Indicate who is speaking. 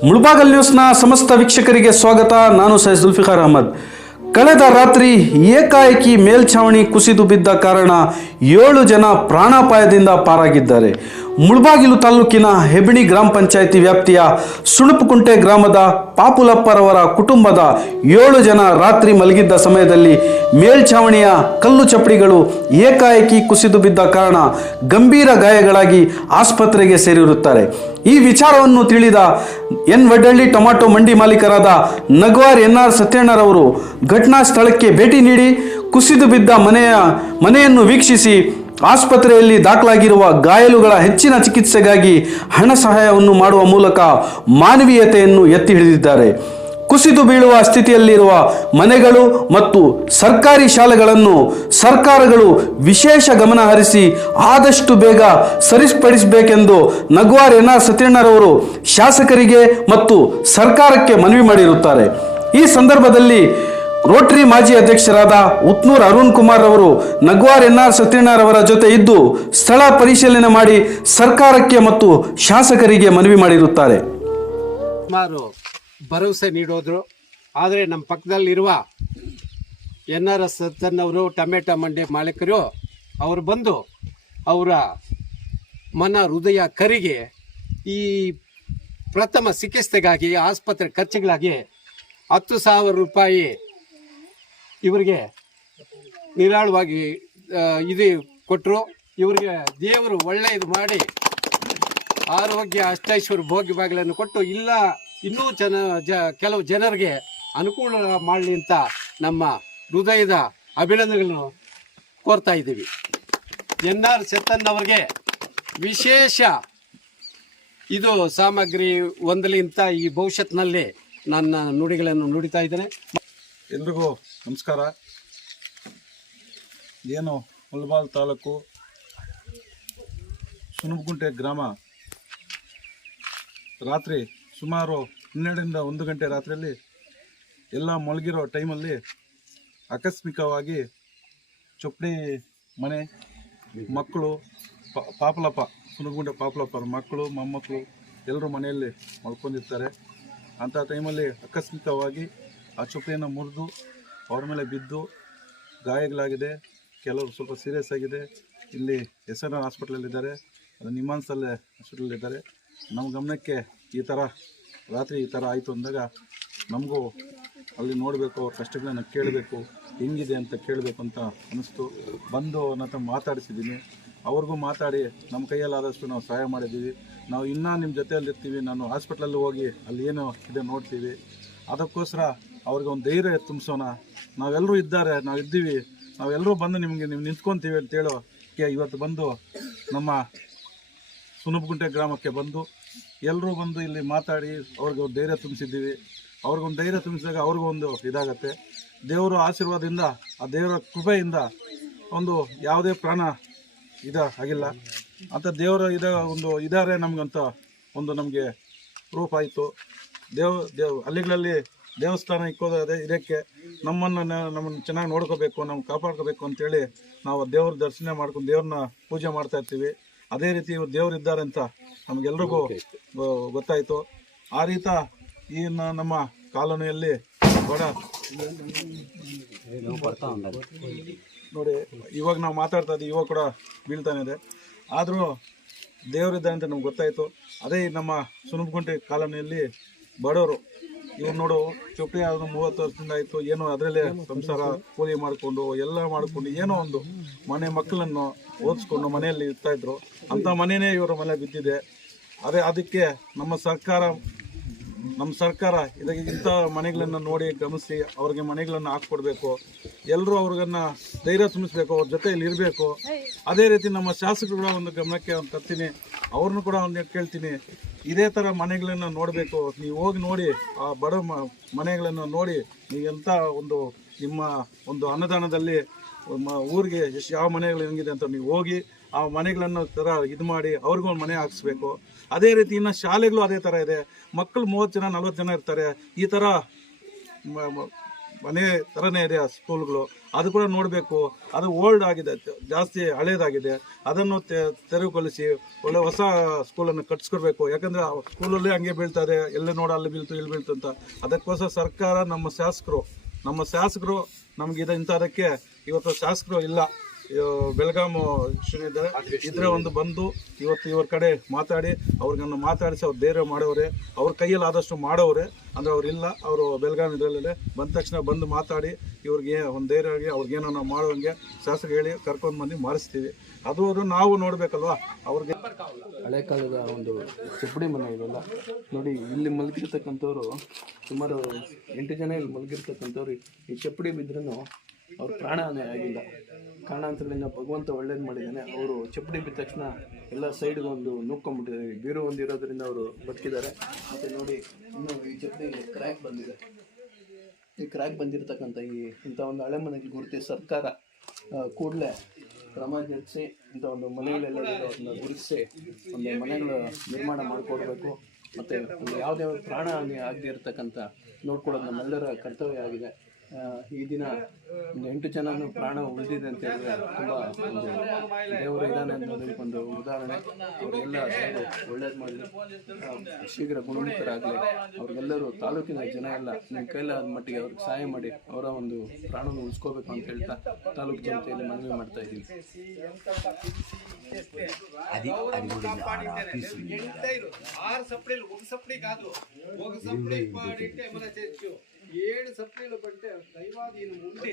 Speaker 1: ಮುಳಬಾಗಲ್ ನ್ಯೂಸ್ನ ಸಮಸ್ತ ವೀಕ್ಷಕರಿಗೆ ಸ್ವಾಗತ. ನಾನು ಸೈಜ್ ಜುಲ್ಫಿಕಾರ್ ಅಹಮದ್. ಕಳೆದ ರಾತ್ರಿ ಏಕಾಏಕಿ ಮೇಲ್ಛಾವಣಿ ಕುಸಿದು ಬಿದ್ದ ಕಾರಣ ಏಳು ಜನ ಪ್ರಾಣಾಪಾಯದಿಂದ ಪಾರಾಗಿದ್ದಾರೆ. ಮುಳಬಾಗಿಲು ತಾಲೂಕಿನ ಹೆಬಿಣಿ ಗ್ರಾಮ ಪಂಚಾಯಿತಿ ವ್ಯಾಪ್ತಿಯ ಸುಣುಪುಕುಂಟೆ ಗ್ರಾಮದ ಪಾಪುಲಪ್ಪರವರ ಕುಟುಂಬದ ಏಳು ಜನ ರಾತ್ರಿ ಮಲಗಿದ್ದ ಸಮಯದಲ್ಲಿ ಮೇಲ್ಛಾವಣಿಯ ಕಲ್ಲು ಚಪ್ಪಡಿಗಳು ಏಕಾಏಕಿ ಕುಸಿದು ಬಿದ್ದ ಕಾರಣ ಗಂಭೀರ ಗಾಯಗಳಾಗಿ ಆಸ್ಪತ್ರೆಗೆ ಸೇರಿರುತ್ತಾರೆ. ಈ ವಿಚಾರವನ್ನು ತಿಳಿದ ಎನ್ ವಡ್ಡಳ್ಳಿ ಟೊಮಾಟೊ ಮಂಡಿ ಮಾಲೀಕರಾದ ನಗ್ವಾರ್ ಎನ್ ಆರ್ ಸತ್ಯಣ್ಣರವರು ಘಟನಾ ಸ್ಥಳಕ್ಕೆ ಭೇಟಿ ನೀಡಿ ಕುಸಿದು ಬಿದ್ದ ಮನೆಯ ಮನೆಯನ್ನು ವೀಕ್ಷಿಸಿ ಆಸ್ಪತ್ರೆಯಲ್ಲಿ ದಾಖಲಾಗಿರುವ ಗಾಯಲುಗಳ ಹೆಚ್ಚಿನ ಚಿಕಿತ್ಸೆಗಾಗಿ ಹಣ ಸಹಾಯವನ್ನು ಮಾಡುವ ಮೂಲಕ ಮಾನವೀಯತೆಯನ್ನು ಎತ್ತಿ ಹಿಡಿದಿದ್ದಾರೆ. ಕುಸಿದು ಬೀಳುವ ಸ್ಥಿತಿಯಲ್ಲಿರುವ ಮನೆಗಳು ಮತ್ತು ಸರ್ಕಾರಿ ಶಾಲೆಗಳನ್ನು ಸರ್ಕಾರಗಳು ವಿಶೇಷ ಗಮನ ಹರಿಸಿ ಆದಷ್ಟು ಬೇಗ ಸರಿಪಡಿಸಬೇಕೆಂದು ನಗ್ವಾರ್ ಎನ್ ಆರ್ ಸತ್ಯಣ್ಣರವರು ಶಾಸಕರಿಗೆ ಮತ್ತು ಸರ್ಕಾರಕ್ಕೆ ಮನವಿ ಮಾಡಿರುತ್ತಾರೆ. ಈ ಸಂದರ್ಭದಲ್ಲಿ ರೋಟರಿ ಮಾಜಿ ಅಧ್ಯಕ್ಷರಾದ ಉತ್ನೂರ್ ಅರುಣ್ ಕುಮಾರ್ ಅವರು ನಗ್ವಾರ್ ಎನ್ ಆರ್ ಸತ್ಯಣ್ಣರವರ ಜೊತೆ ಇದ್ದು ಸ್ಥಳ ಪರಿಶೀಲನೆ ಮಾಡಿ ಸರ್ಕಾರಕ್ಕೆ ಮತ್ತು ಶಾಸಕರಿಗೆ ಮನವಿ ಮಾಡಿರುತ್ತಾರೆ.
Speaker 2: ಸುಮಾರು ಭರವಸೆ ನೀಡೋದ್ರು. ಆದರೆ ನಮ್ಮ ಪಕ್ಕದಲ್ಲಿರುವ ಎನ್ ಆರ್ ಎಸ್ ಸತ್ಯನವರು, ಟೊಮೆಟೊ ಮಂಡಿ ಮಾಲೀಕರು, ಅವರು ಬಂದು ಅವರ ಮನ, ಹೃದಯ ಕರಿಗೆ ಈ ಪ್ರಥಮ ಚಿಕಿತ್ಸೆಗಾಗಿ, ಆಸ್ಪತ್ರೆ ಖರ್ಚುಗಳಾಗಿ ಹತ್ತು ಸಾವಿರ ರೂಪಾಯಿ ಇವರಿಗೆ ನಿರಾಳವಾಗಿ ಇದು ಕೊಟ್ಟರು ಇವರಿಗೆ ದೇವರು ಒಳ್ಳೆಯದು ಮಾಡಿ, ಆರೋಗ್ಯ ಅಷ್ಟೈಶ್ವರ ಭೋಗಿ ಭೋಗ್ಯವಾಗಲನ್ನು ಕೊಟ್ಟು, ಇಲ್ಲ, ಇನ್ನೂ ಜನ, ಜ, ಕೆಲವು ಜನರಿಗೆ ಅನುಕೂಲ ಮಾಡಲಿ ಅಂತ ನಮ್ಮ ಹೃದಯದ ಅಭಿನಂದನೆಗಳನ್ನು ಕೋರ್ತಾ ಇದ್ದೀವಿ. ಎನ್ ಆರ್ ಸೆತ್ತನ್ನವ್ರಿಗೆ ವಿಶೇಷ ಇದು ಸಾಮಗ್ರಿ ಒಂದಲಿಂತ ಈ ಭವಿಷ್ಯತ್ನಲ್ಲಿ ನನ್ನ ನುಡಿಗಳನ್ನು ನುಡಿತಾ ಇದ್ದೇನೆ.
Speaker 3: ಎಲ್ರಿಗೂ ನಮಸ್ಕಾರ. ಏನು ಮುಲ್ಬಾಲ್ ತಾಲೂಕು ಸುನಬಗುಂಟೆ ಗ್ರಾಮ. ರಾತ್ರಿ ಸುಮಾರು ಹನ್ನೆರಡರಿಂದ ಒಂದು ಗಂಟೆ ರಾತ್ರಿಯಲ್ಲಿ ಎಲ್ಲ ಮಲಗಿರೋ ಟೈಮಲ್ಲಿ ಆಕಸ್ಮಿಕವಾಗಿ ಚೊಪ್ಪಡಿ ಮನೆ ಮಕ್ಕಳು ಪಾಪಲಪ್ಪ ಸುನಗುಂಟೆ ಪಾಪಲಪ್ಪರ ಮಕ್ಕಳು, ಮೊಮ್ಮಕ್ಕಳು ಎಲ್ಲರೂ ಮನೆಯಲ್ಲಿ ಮಲ್ಕೊಂಡಿರ್ತಾರೆ. ಅಂಥ ಟೈಮಲ್ಲಿ ಆಕಸ್ಮಿಕವಾಗಿ ಆ ಚುಕ್ಕೆಯನ್ನು ಮುರಿದು ಅವ್ರ ಮೇಲೆ ಬಿದ್ದು ಗಾಯಗಳಾಗಿದೆ. ಕೆಲವರು ಸ್ವಲ್ಪ ಸೀರಿಯಸ್ ಆಗಿದೆ. ಇಲ್ಲಿ ಎಸ್ ಎನ್ ಆರ್ ಹಾಸ್ಪಿಟ್ಲಲ್ಲಿದ್ದಾರೆ. ಅದು ನಿಮ್ಮಾನ್ಸಲ್ಲೇ ಹಾಸ್ಪಿಟ್ಲಲ್ಲಿದ್ದಾರೆ. ನಮ್ಮ ಗಮನಕ್ಕೆ ಈ ಥರ ರಾತ್ರಿ ಈ ಥರ ಆಯಿತು ಅಂದಾಗ ನಮಗೂ ಅಲ್ಲಿ ನೋಡಬೇಕು, ಅವ್ರ ಕಷ್ಟಗಳನ್ನ ಕೇಳಬೇಕು, ಹೆಂಗಿದೆ ಅಂತ ಕೇಳಬೇಕು ಅಂತ ಅನಿಸ್ತು ಬಂದು ಅವ್ರನ್ನ ಮಾತಾಡಿಸಿದ್ದೀನಿ. ಅವ್ರಿಗೂ ಮಾತಾಡಿ ನಮ್ಮ ಕೈಯಲ್ಲಾದಷ್ಟು ನಾವು ಸಹಾಯ ಮಾಡಿದ್ದೀವಿ. ನಾವು ಇನ್ನೂ ನಿಮ್ಮ ಜೊತೆಯಲ್ಲಿರ್ತೀವಿ. ನಾನು ಹಾಸ್ಪಿಟ್ಲಲ್ಲಿ ಹೋಗಿ ಅಲ್ಲಿ ಏನು ಇದೆ ನೋಡ್ತೀವಿ. ಅದಕ್ಕೋಸ್ಕರ ಅವ್ರಿಗೆ ಒಂದು ಧೈರ್ಯ ತುಂಬಿಸೋಣ. ನಾವೆಲ್ಲರೂ ಇದ್ದಾರೆ ನಾವು ಇದ್ದೀವಿ ನಾವೆಲ್ಲರೂ ಬಂದು ನಿಮಗೆ ನೀವು ನಿಂತ್ಕೊಂತೀವಿ ಅಂತ ಹೇಳೋ ಕೆ ಇವತ್ತು ಬಂದು ನಮ್ಮ ಸುನಬಗುಂಟೆ ಗ್ರಾಮಕ್ಕೆ ಬಂದು ಎಲ್ಲರೂ ಬಂದು ಇಲ್ಲಿ ಮಾತಾಡಿ ಅವ್ರಿಗೆ ಧೈರ್ಯ ತುಂಬಿಸಿದ್ದೀವಿ. ಅವ್ರಿಗೊಂದು ಧೈರ್ಯ ತುಂಬಿಸಿದಾಗ ಅವ್ರಿಗೊಂದು ಇದಾಗತ್ತೆ. ದೇವರ ಆಶೀರ್ವಾದದಿಂದ, ಆ ದೇವರ ಕೃಪೆಯಿಂದ ಒಂದು ಯಾವುದೇ ಪ್ರಾಣ ಇದ ಆಗಿಲ್ಲ. ಅಂತ ದೇವರ ಇದ ಒಂದು ಇದಾರೆ ನಮಗಂತ ಒಂದು ನಮಗೆ ಪ್ರೂಫ್ ಆಯಿತು ದೇವ, ದೇವ್, ಹಳ್ಳಿಗಳಲ್ಲಿ ದೇವಸ್ಥಾನ ಅದೇ ಇದಕ್ಕೆ ನಮ್ಮನ್ನು ನಮ್ಮನ್ನು ಚೆನ್ನಾಗಿ ನೋಡ್ಕೋಬೇಕು ನಮ್ಗೆ ಕಾಪಾಡ್ಕೋಬೇಕು ಅಂತೇಳಿ ನಾವು ದೇವ್ರ ದರ್ಶನ ಮಾಡ್ಕೊಂಡು ದೇವ್ರನ್ನ ಪೂಜೆ ಮಾಡ್ತಾ ಇರ್ತೀವಿ. ಅದೇ ರೀತಿ ಇವ್ರು ದೇವ್ರು ಇದ್ದಾರೆ ಅಂತ ನಮಗೆಲ್ರಿಗೂ ಗೊತ್ತಾಯಿತು. ಆ ರೀತ ಈ ನಮ್ಮ ಕಾಲೋನಿಯಲ್ಲಿ ಬಡ ನೋಡಿ ಇವಾಗ ನಾವು ಮಾತಾಡ್ತಾ ಇದ್ದೀವಿ ಇವಾಗ ಕೂಡ ಬೀಳ್ತಾನೆ ಇದೆ. ಆದರೂ ದೇವರಿದ್ದಾರೆ ಅಂತ ನಮ್ಗೆ ಗೊತ್ತಾಯಿತು. ಅದೇ ನಮ್ಮ ಸುನಮಗುಂಟೆ ಕಾಲೋನಿಯಲ್ಲಿ ಬಡವರು. ಇವ್ರು ನೋಡು ಚೊಪ್ಪಿ ಆದ್ರೂ ಮೂವತ್ತು ವರ್ಷದಿಂದ ಆಯಿತು, ಏನೋ ಅದರಲ್ಲೇ ಸಂಸಾರ ಕೂಲಿ ಮಾಡಿಕೊಂಡು, ಎಲ್ಲ ಮಾಡಿಕೊಂಡು, ಏನೋ ಒಂದು ಮನೆ ಮಕ್ಕಳನ್ನು ಓದಿಸ್ಕೊಂಡು ಮನೆಯಲ್ಲಿ ಇರ್ತಾ ಇದ್ರು. ಅಂಥ ಮನೆಯೇ ಇವರ ಮನೆ ಬಿದ್ದಿದೆ. ಅದೇ ಅದಕ್ಕೆ ನಮ್ಮ ಸರ್ಕಾರ ನಮ್ಮ ಸರ್ಕಾರ ಇದಕ್ಕೆ ಇಂಥ ಮನೆಗಳನ್ನು ನೋಡಿ ಗಮನಿಸಿ, ಅವ್ರಿಗೆ ಮನೆಗಳನ್ನು ಹಾಕ್ಕೊಡ್ಬೇಕು. ಎಲ್ಲರೂ ಅವ್ರಿಗನ್ನ ಧೈರ್ಯ ತುಂಬಿಸ್ಬೇಕು, ಅವ್ರ ಜೊತೆಯಲ್ಲಿ ಇರಬೇಕು. ಅದೇ ರೀತಿ ನಮ್ಮ ಶಾಸಕರು ಕೂಡ ಒಂದು ಗಮನಕ್ಕೆ ಒಂದು ತರ್ತೀನಿ. ಅವ್ರನ್ನೂ ಕೂಡ ಒಂದು ಕೇಳ್ತೀನಿ. ಇದೇ ಥರ ಮನೆಗಳನ್ನು ನೋಡಬೇಕು. ನೀವು ಹೋಗಿ ನೋಡಿ, ಆ ಬಡ ಮನೆಗಳನ್ನು ನೋಡಿ, ನೀವು ಎಂಥ ಒಂದು ನಿಮ್ಮ ಒಂದು ಅನ್ನದಾನದಲ್ಲಿ ಮ- ಊರಿಗೆ ಎಷ್ಟು, ಯಾವ ಮನೆಗಳು ಹೆಂಗಿದೆ ಅಂತ ನೀವು ಹೋಗಿ, ಆ ಮನೆಗಳನ್ನು ಥರ ಇದು ಮಾಡಿ ಅವ್ರಿಗೂ ಮನೆ ಹಾಕ್ಸ್ಬೇಕು. ಅದೇ ರೀತಿ ಇನ್ನು ಶಾಲೆಗಳು ಅದೇ ಥರ ಇದೆ. ಮಕ್ಕಳು ಮೂವತ್ತು ಜನ ನಲ್ವತ್ತು ಜನ ಇರ್ತಾರೆ. ಈ ಥರ ಮನೆ ಥರನೇ ಇದೆ ಆ ಸ್ಕೂಲ್ಗಳು. ಅದು ಕೂಡ ನೋಡಬೇಕು. ಅದು ಓಲ್ಡ್ ಆಗಿದೆ, ಜಾಸ್ತಿ ಹಳೇದಾಗಿದೆ. ಅದನ್ನು ತೆರವುಗೊಳಿಸಿ ಒಳ್ಳೆ ಹೊಸ ಸ್ಕೂಲನ್ನು ಕಟ್ಸ್ಕೊಡ್ಬೇಕು. ಯಾಕಂದರೆ ಆ ಸ್ಕೂಲಲ್ಲಿ ಹಂಗೆ ಬೀಳ್ತಾರೆ ಎಲ್ಲಿ ನೋಡ, ಅಲ್ಲಿ ಬೀಳ್ತು, ಇಲ್ಲಿ ಬೀಳ್ತು ಅಂತ. ಅದಕ್ಕೋಸ್ಕರ ಸರ್ಕಾರ ನಮ್ಮ ಶಾಸಕರು ನಮ್ಮ ಶಾಸಕರು ನಮಗಿದೆ ಇಂಥದಕ್ಕೆ ಇವತ್ತು ಶಾಸಕರು ಇಲ್ಲ. ಇವ್ ಬೆಳಗಾಂ ಇದ್ದಾರೆ ಇದ್ರೆ ಒಂದು ಬಂದು ಇವತ್ತು ಇವ್ರ ಕಡೆ ಮಾತಾಡಿ ಅವ್ರಿಗನ್ನು ಮಾತಾಡಿಸಿ, ಅವ್ರು ಧೈರ್ಯ ಮಾಡೋರೆ ಅವ್ರ ಕೈಯಲ್ಲಿ ಆದಷ್ಟು ಮಾಡೋರೆ ಅಂದ್ರೆ ಅವರಿಲ್ಲ ಅವರು ಬೆಳಗಾಂ ಇದರಲ್ಲೇ ಬಂದ ತಕ್ಷಣ ಬಂದು ಮಾತಾಡಿ, ಇವ್ರಿಗೆ ಒಂದು ಧೈರ್ಯ ಆಗಿ ಅವ್ರಿಗೇನೋ ನಾವು ಮಾಡೋಂಗೆ ಶಾಸಕ ಹೇಳಿ ಕರ್ಕೊಂಡು ಬಂದು ಮಾಡಿಸ್ತೀವಿ. ಅದು ಅದು ನಾವು ನೋಡಬೇಕಲ್ವಾ? ಅವ್ರಿಗೆ
Speaker 4: ಹಳೆ ಕಾಲದ ಒಂದು ಚಪ್ಪಡಿ ಮನೆ ಇದೆಲ್ಲ ನೋಡಿ, ಇಲ್ಲಿ ಮಲಗಿರ್ತಕ್ಕಂಥವ್ರು ಸುಮಾರು ಎಂಟು ಜನ ಇಲ್ಲಿ ಮಲಗಿರ್ತಕ್ಕಂಥವ್ರು ಈ ಚಪ್ಪಡಿ ಬಿದ್ರೂ ಅವ್ರ ಪ್ರಾಣ ಆಗಿಲ್ಲ. ಕಾರಣಾಂತರದಿಂದ ಭಗವಂತ ಒಳ್ಳೇದು ಮಾಡಿದ್ದಾನೆ. ಅವರು ಚಪ್ಪಡಿ ಬಿದ್ದ ತಕ್ಷಣ ಎಲ್ಲ ಸೈಡ್ಗೆ ಒಂದು ನುಕ್ಕೊಂಡ್ಬಿಟ್ಟಿದ್ದಾರೆ ಬೀರು ಒಂದಿರೋದ್ರಿಂದ ಅವರು ಬದುಕಿದ್ದಾರೆ. ಮತ್ತು ನೋಡಿ, ಇನ್ನು ಈ ಚಪ್ಪಡಿ ಕ್ರ್ಯಾಕ್ ಬಂದಿದೆ. ಈ ಕ್ರ್ಯಾಕ್ ಬಂದಿರತಕ್ಕಂಥ ಈ ಇಂಥ ಒಂದು ಹಳೆ ಮನೆಗೆ ಗುರುತಿ ಸರ್ಕಾರ ಕೂಡಲೇ ಕ್ರಮ ಜರುಗಿಸಿ ಇಂಥ ಒಂದು ಮನೆಗಳೆಲ್ಲ ಅದನ್ನ ಗುರುತಿಸಿ ಒಂದು ಮನೆಗಳು ನಿರ್ಮಾಣ ಮಾಡಿಕೊಡ್ಬೇಕು. ಮತ್ತು ಒಂದು ಯಾವುದೇ ಒಂದು ಪ್ರಾಣ ಹಾನಿ ಆಗದೆ ಇರತಕ್ಕಂಥ ನೋಡ್ಕೊಳ್ಳೋದು ನಮ್ಮೆಲ್ಲರ ಕರ್ತವ್ಯ ಆಗಿದೆ. ಈ ದಿನ ಒಂದು ಎಂಟು ಜನನು ಪ್ರಾಣ ಉಳಿದಿದೆ ಅಂತ ಹೇಳಿದ್ರೆ ತುಂಬ ಒಂದು ದೇವರು ಇದ್ದಾನೆ ಅನ್ನೋದಕ್ಕೆ ಒಂದು ಉದಾಹರಣೆ. ಅವರೆಲ್ಲ ಒಳ್ಳೇದು ಮಾಡಿದ್ರು. ಶೀಘ್ರ ಗುಣಮುಖರಾಗಲಿ. ಅವ್ರಿಗೆಲ್ಲರೂ ತಾಲೂಕಿನ ಜನ ಎಲ್ಲ ನಿಮ್ಮ ಕೈಲಾದ ಮಟ್ಟಿಗೆ ಅವ್ರಿಗೆ ಸಹಾಯ ಮಾಡಿ ಅವರ ಒಂದು ಪ್ರಾಣವನ್ನು ಉಳಿಸ್ಕೋಬೇಕು ಅಂತ ಹೇಳ್ತಾ ತಾಲೂಕು ಜನತೆಯಲ್ಲಿ ಮನವಿ ಮಾಡ್ತಾ ಇದ್ದೀವಿ.
Speaker 2: ఏడు సప్లీల కంటే దైవాధీనం ఉంటే